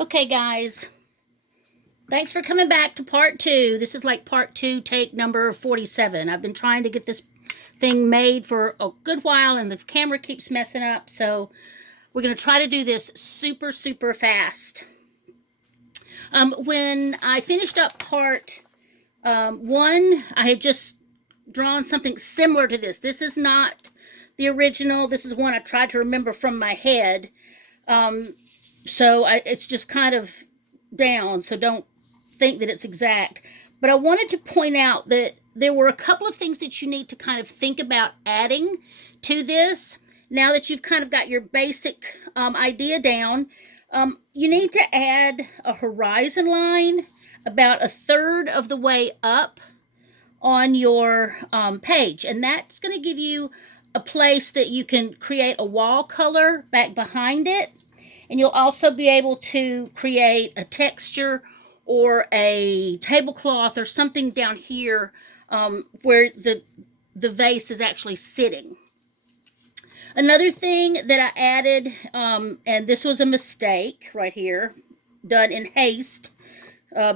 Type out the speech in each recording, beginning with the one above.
Okay, guys, thanks for coming back to part two. This is like part two, take number 47. I've been trying to get this thing made for a good while, and the camera keeps messing up, so we're going to try to do this super, super fast. When I finished up part one, I had just drawn something similar to this. This is not the original. This is one I tried to remember from my head. It's just kind of down, so don't think that it's exact. But I wanted to point out that there were a couple of things that you need to kind of think about adding to this. Now that you've kind of got your basic idea down, you need to add a horizon line about a third of the way up on your page, and that's going to give you a place that you can create a wall color back behind it, and you'll also be able to create a texture or a tablecloth or something down here where the vase is actually sitting. Another thing that I added, and this was a mistake right here, done in haste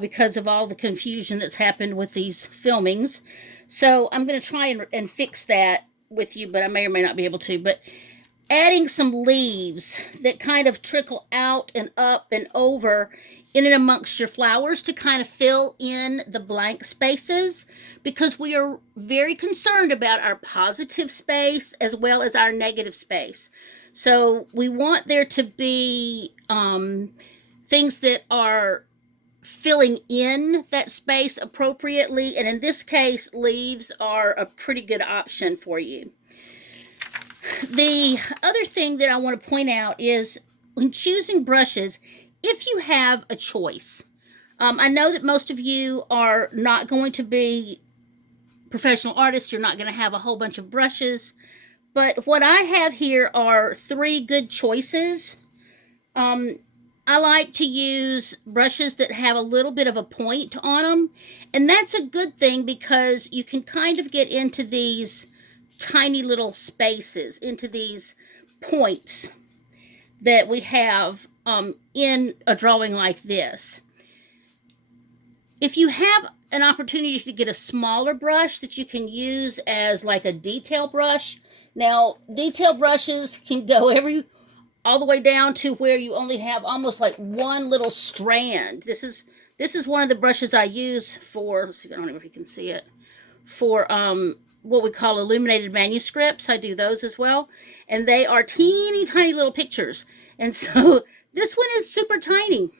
because of all the confusion that's happened with these filmings. So I'm going to try and fix that with you, but I may or may not be able to. But adding some leaves that kind of trickle out and up and over in and amongst your flowers to kind of fill in the blank spaces, because we are very concerned about our positive space as well as our negative space. So we want there to be things that are filling in that space appropriately, and in this case, leaves are a pretty good option for you. The other thing that I want to point out is when choosing brushes, if you have a choice. I know that most of you are not going to be professional artists. You're not going to have a whole bunch of brushes. But what I have here are three good choices. I like to use brushes that have a little bit of a point on them. And that's a good thing because you can kind of get into these tiny little spaces, into these points that we have in a drawing like this. If you have an opportunity to get a smaller brush that you can use as like a detail brush, now detail brushes can go all the way down to where you only have almost like one little strand. This is one of the brushes I use for, let's see, I don't know if you can see it, for what we call illuminated manuscripts. I do those as well, and they are teeny tiny little pictures, and so this one is super tiny.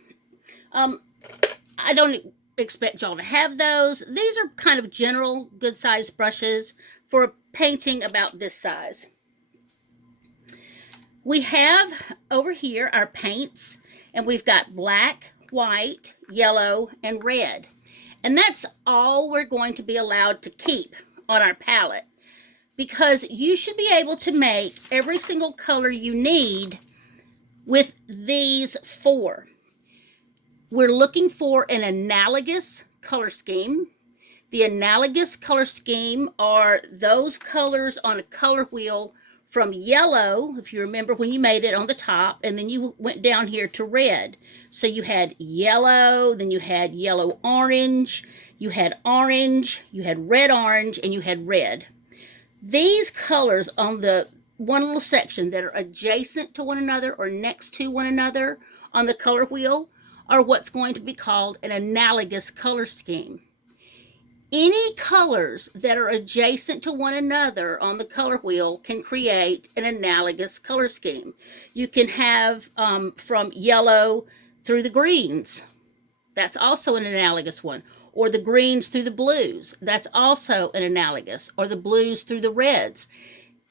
I don't expect y'all to have those. These are kind of general good sized brushes for a painting about this size. We have over here our paints, and we've got black, white, yellow, and red, and that's all we're going to be allowed to keep on our palette, because you should be able to make every single color you need with these four. We're looking for an analogous color scheme. The analogous color scheme are those colors on a color wheel from yellow, if you remember when you made it, on the top, and then you went down here to red. So you had yellow, then you had yellow orange, you had orange, you had red orange, and you had red. These colors on the one little section that are adjacent to one another or next to one another on the color wheel are what's going to be called an analogous color scheme. Any colors that are adjacent to one another on the color wheel can create an analogous color scheme. You can have from yellow through the greens. That's also an analogous one. Or the greens through the blues. That's also an analogous. Or the blues through the reds.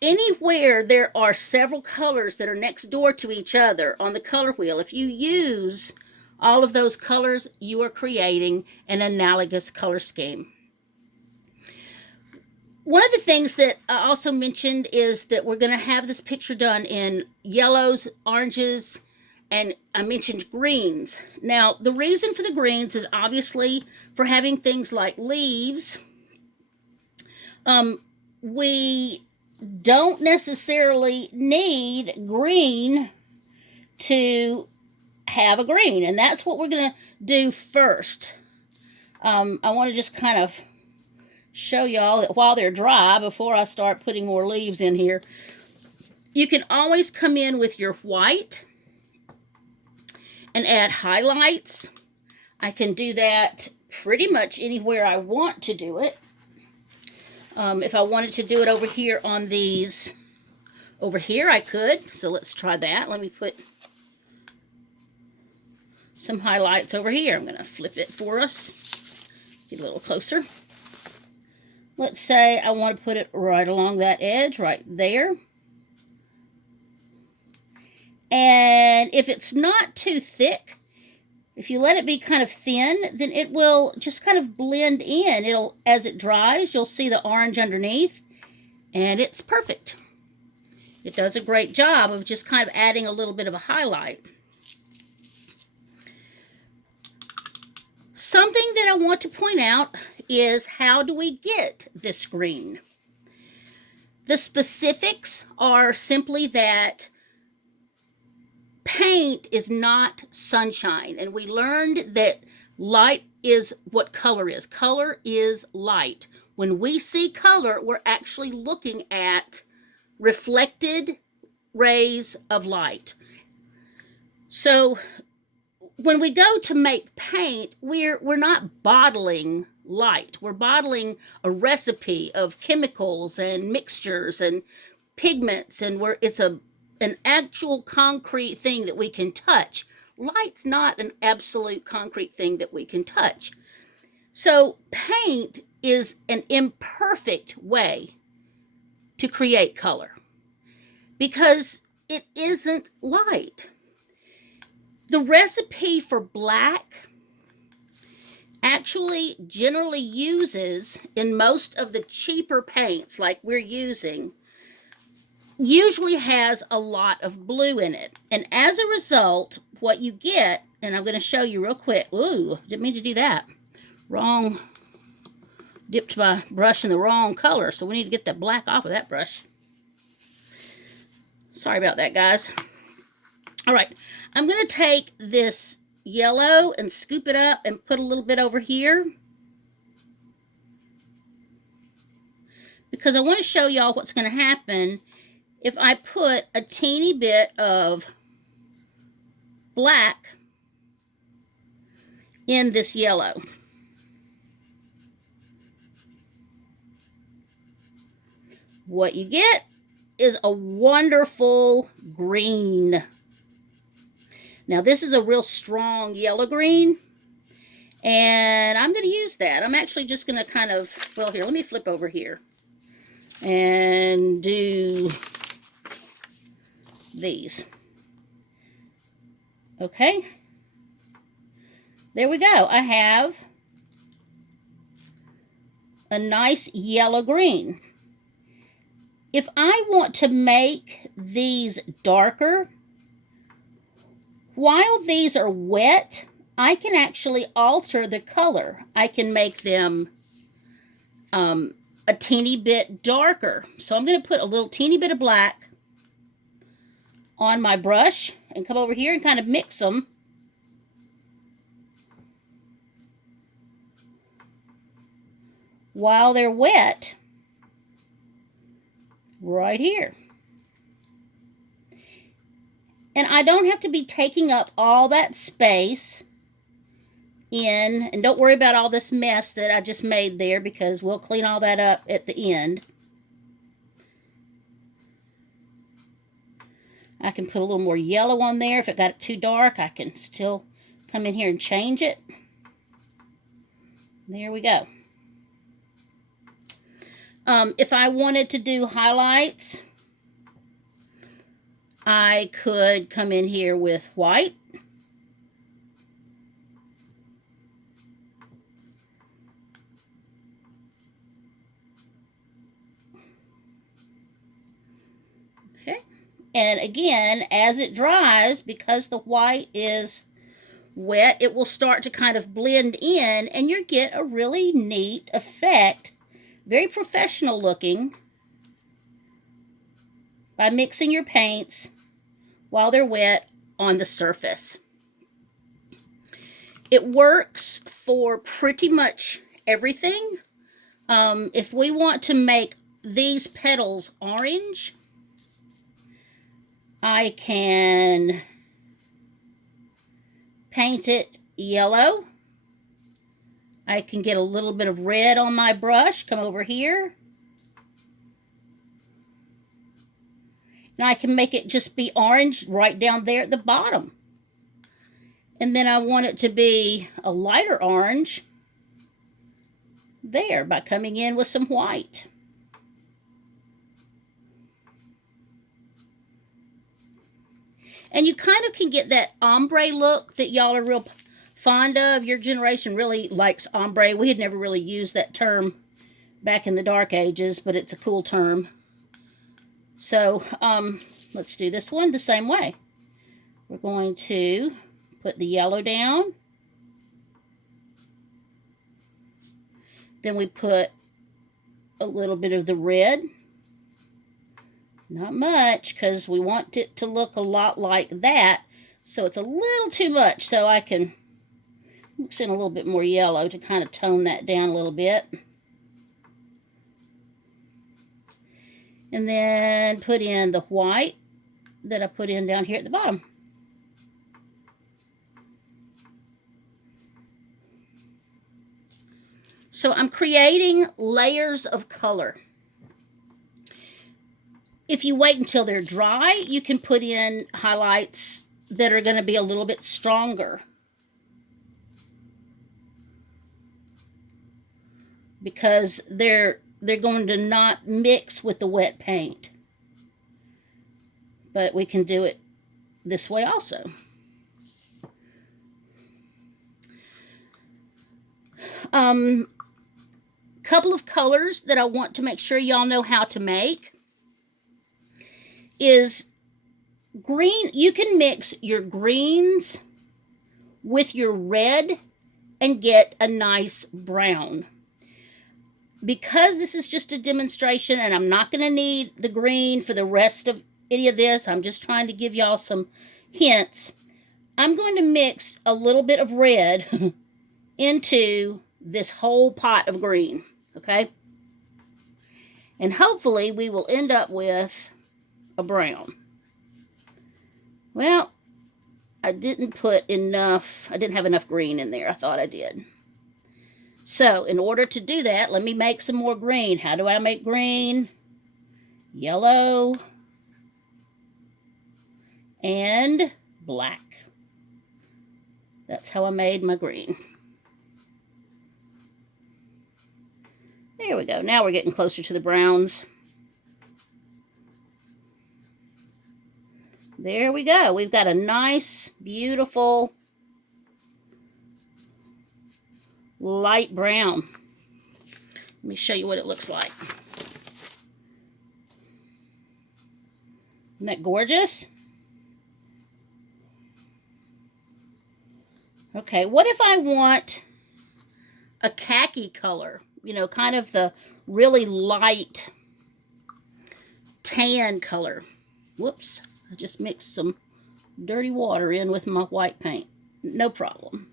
Anywhere there are several colors that are next door to each other on the color wheel, if you use all of those colors, you are creating an analogous color scheme. One of the things that I also mentioned is that we're going to have this picture done in yellows, oranges, and I mentioned greens. Now, the reason for the greens is obviously for having things like leaves. We don't necessarily need green to have a green. And that's what we're going to do first. I want to just kind of show y'all that while they're dry, before I start putting more leaves in here, you can always come in with your white and add highlights. I can do that pretty much anywhere I want to do it. If I wanted to do it over here on these, over here I could. So let's try that. Let me put some highlights over here. I'm going to flip it for us. Get a little closer. Let's say I want to put it right along that edge, right there. And if it's not too thick, if you let it be kind of thin, then it will just kind of blend in. It'll, as it dries, you'll see the orange underneath, and it's perfect. It does a great job of just kind of adding a little bit of a highlight. Something that I want to point out is, how do we get this green? The specifics are simply that paint is not sunshine, and we learned that light is what color is. Color is light. When we see color, we're actually looking at reflected rays of light. So when we go to make paint, we're not bottling light. We're bottling a recipe of chemicals and mixtures and pigments, and it's an actual concrete thing that we can touch. Light's not an absolute concrete thing that we can touch. So paint is an imperfect way to create color because it isn't light. The recipe for black actually generally uses, in most of the cheaper paints like we're using, usually has a lot of blue in it. And as a result, what you get, and I'm going to show you real quick. Ooh, didn't mean to do that. Wrong. Dipped my brush in the wrong color, so we need to get that black off of that brush. Sorry about that, guys. All right, I'm going to take this yellow and scoop it up and put a little bit over here, because I want to show y'all what's going to happen if I put a teeny bit of black in this yellow. What you get is a wonderful green. Now this is a real strong yellow green, and I'm going to use that. I'm actually just going to kind of, well, here, let me flip over here and do these. Okay, there we go. I have a nice yellow green. If I want to make these darker, while these are wet, I can actually alter the color. I can make them a teeny bit darker. So I'm going to put a little teeny bit of black on my brush and come over here and kind of mix them. While they're wet, right here. And I don't have to be taking up all that space in, and don't worry about all this mess that I just made there, because we'll clean all that up at the end. I can put a little more yellow on there. If it got it too dark, I can still come in here and change it. There we go. If I wanted to do highlights, I could come in here with white. Okay. And again, as it dries, because the white is wet, it will start to kind of blend in, and you get a really neat effect, very professional looking, by mixing your paints while they're wet on the surface. It works for pretty much everything. If we want to make these petals orange, I can paint it yellow. I can get a little bit of red on my brush, come over here, and I can make it just be orange right down there at the bottom. And then I want it to be a lighter orange there by coming in with some white. And you kind of can get that ombre look that y'all are real fond of. Your generation really likes ombre. We had never really used that term back in the dark ages, but it's a cool term. So let's do this one the same way. We're going to put the yellow down. Then we put a little bit of the red. Not much, because we want it to look a lot like that. So it's a little too much, so I can mix in a little bit more yellow to kind of tone that down a little bit. And then put in the white that I put in down here at the bottom. So I'm creating layers of color. If you wait until they're dry, you can put in highlights that are going to be a little bit stronger, because they're going to not mix with the wet paint. But we can do it this way also. Couple of colors that I want to make sure y'all know how to make is green. You can mix your greens with your red and get a nice brown. Because this is just a demonstration and I'm not going to need the green for the rest of any of this, I'm just trying to give y'all some hints. I'm going to mix a little bit of red into this whole pot of green, okay? And hopefully we will end up with a brown. Well, I didn't have enough green in there. I thought I did. So in order to do that, let me make some more green. How do I make green? Yellow and black. That's how I made my green. There we go. Now we're getting closer to the browns. There we go. We've got a nice, beautiful, light brown. Let me show you what it looks like. Isn't that gorgeous? Okay, what if I want a khaki color? You know, kind of the really light tan color. Whoops, I just mixed some dirty water in with my white paint. No problem.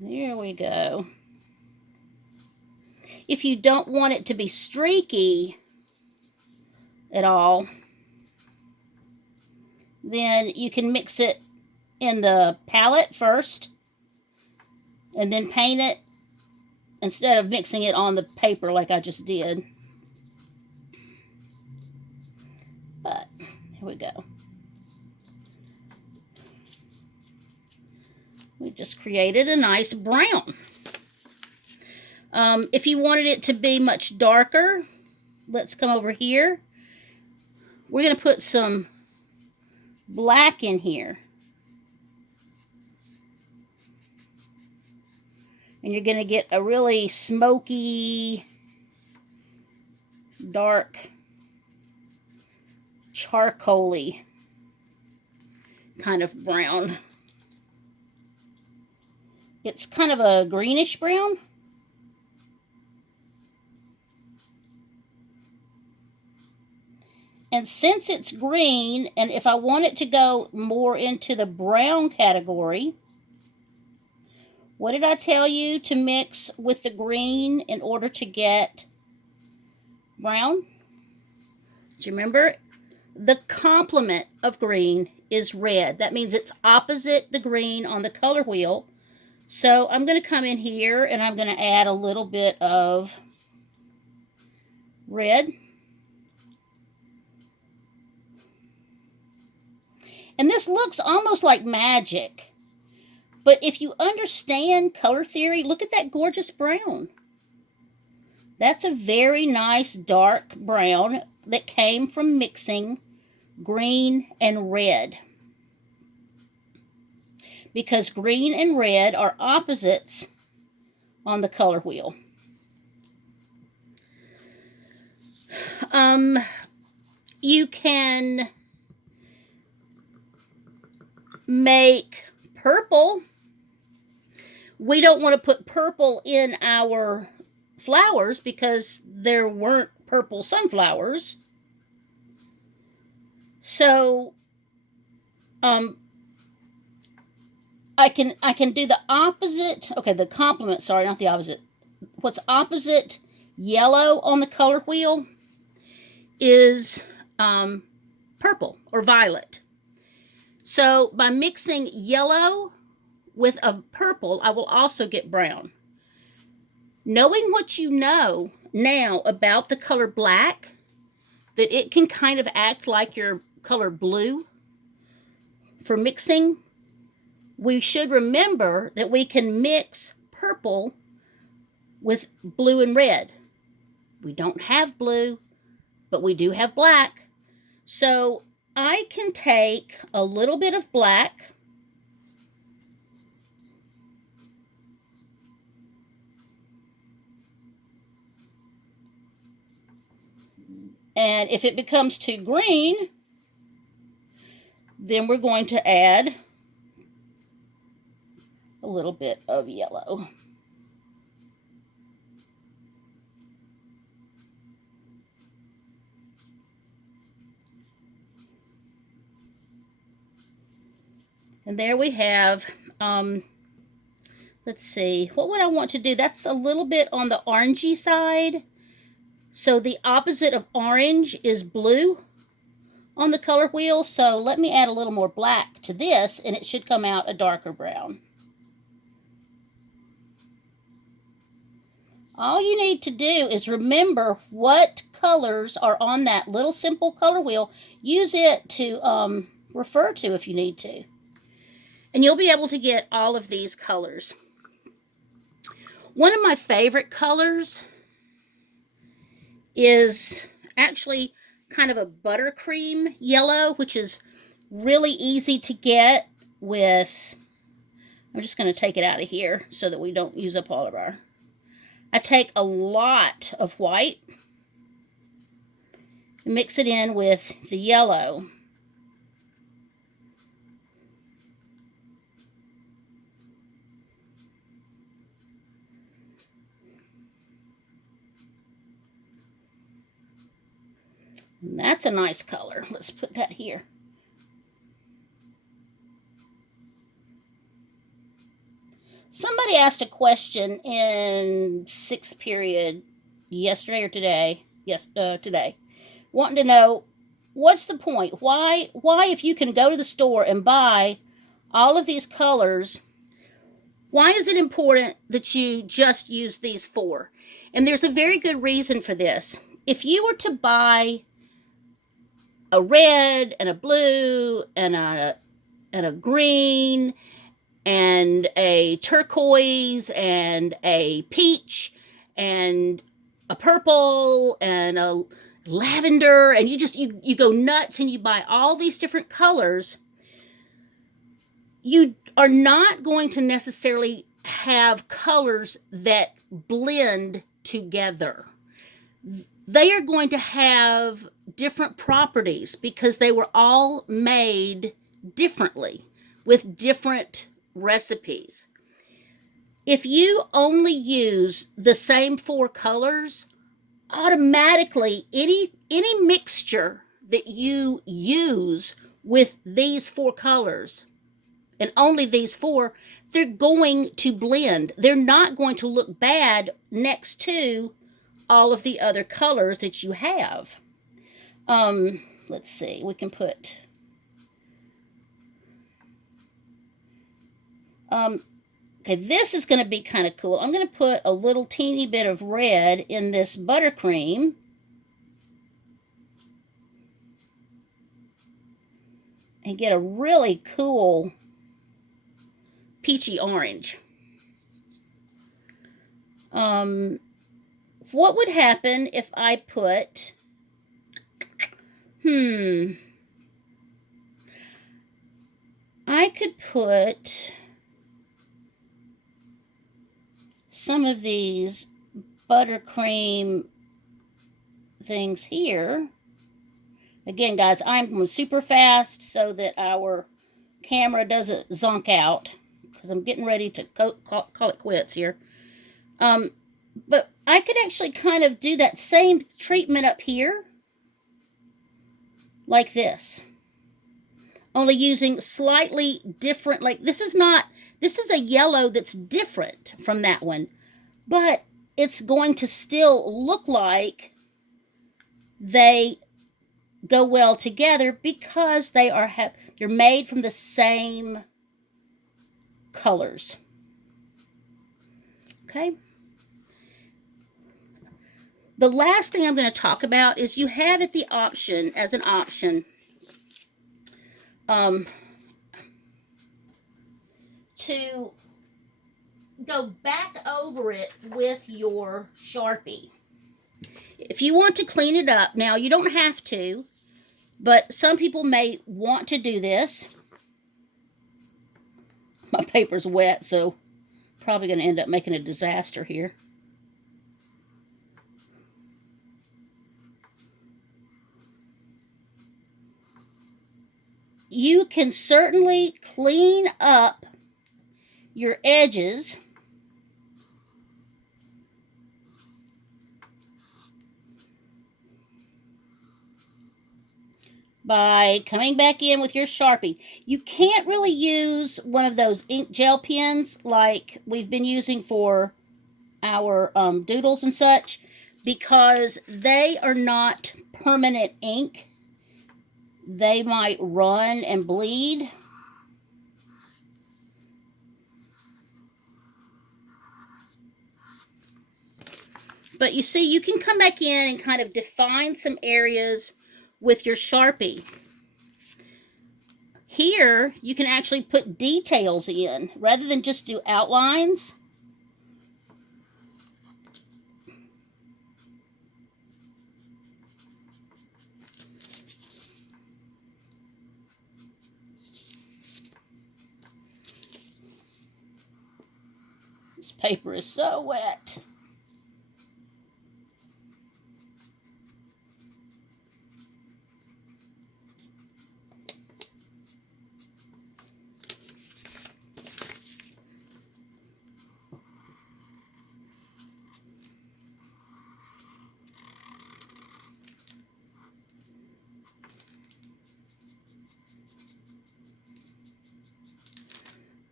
There we go. If you don't want it to be streaky at all, then you can mix it in the palette first and then paint it instead of mixing it on the paper like I just did. But here we go. We just created a nice brown. If you wanted it to be much darker, let's come over here. We're going to put some black in here. And you're going to get a really smoky, dark, charcoaly kind of brown. It's kind of a greenish brown. And since it's green, and if I want it to go more into the brown category, what did I tell you to mix with the green in order to get brown? Do you remember? The complement of green is red. That means it's opposite the green on the color wheel. So I'm going to come in here and I'm going to add a little bit of red. And this looks almost like magic. But if you understand color theory, look at that gorgeous brown. That's a very nice dark brown that came from mixing green and red. Because green and red are opposites on the color wheel. You can make purple. We don't want to put purple in our flowers because there weren't purple sunflowers. So I can do the opposite. Okay, the complement, sorry, not the opposite. What's opposite yellow on the color wheel is purple or violet. So by mixing yellow with a purple, I will also get brown. Knowing what you know now about the color black, that it can kind of act like your color blue for mixing, we should remember that we can mix purple with blue and red. We don't have blue, but we do have black. So I can take a little bit of black and if it becomes too green, then we're going to add a little bit of yellow. And there we have, let's see, what would I want to do? That's a little bit on the orangey side. So the opposite of orange is blue on the color wheel. So let me add a little more black to this and it should come out a darker brown. All you need to do is remember what colors are on that little simple color wheel. Use it to refer to if you need to. And you'll be able to get all of these colors. One of my favorite colors is actually kind of a buttercream yellow, which is really easy to get with, I'm just going to take it out of here so that we don't use up all of our, I take a lot of white and mix it in with the yellow. And that's a nice color. Let's put that here. Somebody asked a question in 6th period yesterday or today. Yes, today. Wanting to know, what's the point? Why if you can go to the store and buy all of these colors, why is it important that you just use these 4? And there's a very good reason for this. If you were to buy a red and a blue and a green and a turquoise and a peach and a purple and a lavender, and you go nuts and you buy all these different colors, you are not going to necessarily have colors that blend together. They are going to have different properties because they were all made differently with different recipes. If you only use the same 4 colors, automatically any mixture that you use with these 4 colors, and only these 4, they're going to blend. They're not going to look bad next to all of the other colors that you have. Let's see, we can put okay, this is going to be kind of cool. I'm going to put a little teeny bit of red in this buttercream. And get a really cool peachy orange. What would happen if I put, I could put some of these buttercream things here. Again, guys, I'm going super fast so that our camera doesn't zonk out, because I'm getting ready to call it quits here. But I could actually kind of do that same treatment up here, like this. Only using slightly different, like this is a yellow that's different from that one, but it's going to still look like they go well together because they're made from the same colors. Okay. The last thing I'm going to talk about is you have it as an option to go back over it with your Sharpie. If you want to clean it up, now you don't have to, but some people may want to do this. My paper's wet, so probably going to end up making a disaster here. You can certainly clean up your edges by coming back in with your Sharpie. You can't really use one of those ink gel pens like we've been using for our doodles and such, because they are not permanent ink. They might run and bleed. But you see, you can come back in and kind of define some areas with your Sharpie. Here, you can actually put details in rather than just do outlines. This paper is so wet.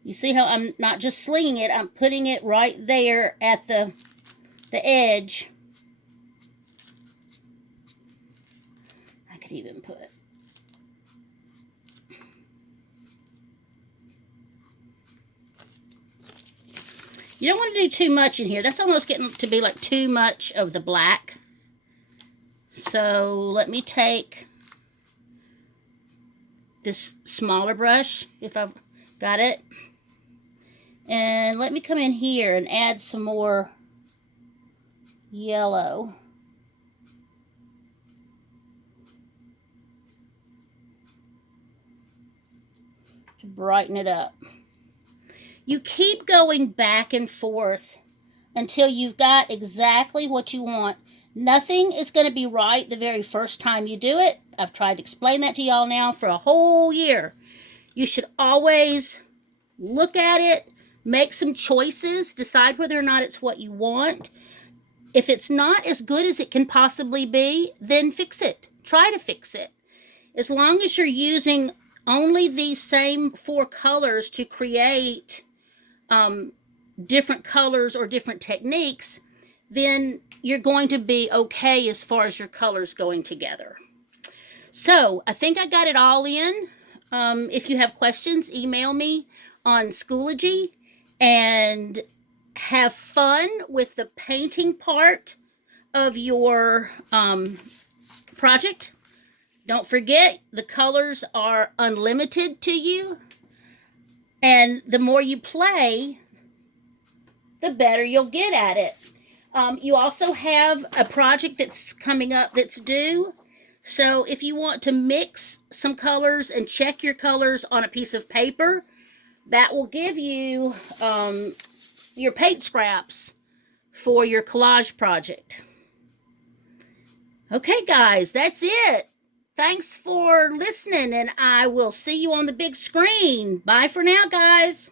You see how I'm not just slinging it, I'm putting it right there at the edge. I could even put you don't want to do too much in here. That's almost getting to be like too much of the black. So let me take this smaller brush, if I've got it, and let me come in here and add some more yellow. To brighten it up. You keep going back and forth until you've got exactly what you want. Nothing is going to be right the very first time you do it. I've tried to explain that to y'all now for a whole year. You should always look at it, make some choices, decide whether or not it's what you want. If it's not as good as it can possibly be, then fix it. Try to fix it. as long as you're using only these same 4 colors to create different colors or different techniques, then you're going to be okay as far as your colors going together. So I think I got it all in. If you have questions, email me on Schoology, and have fun with the painting part of your project. Don't forget, the colors are unlimited to you, and the more you play, the better you'll get at it. You also have a project that's coming up that's due. So if you want to mix some colors and check your colors on a piece of paper, that will give you your paint scraps for your collage project. Okay, guys, that's it. Thanks for listening, and I will see you on the big screen. Bye for now, guys.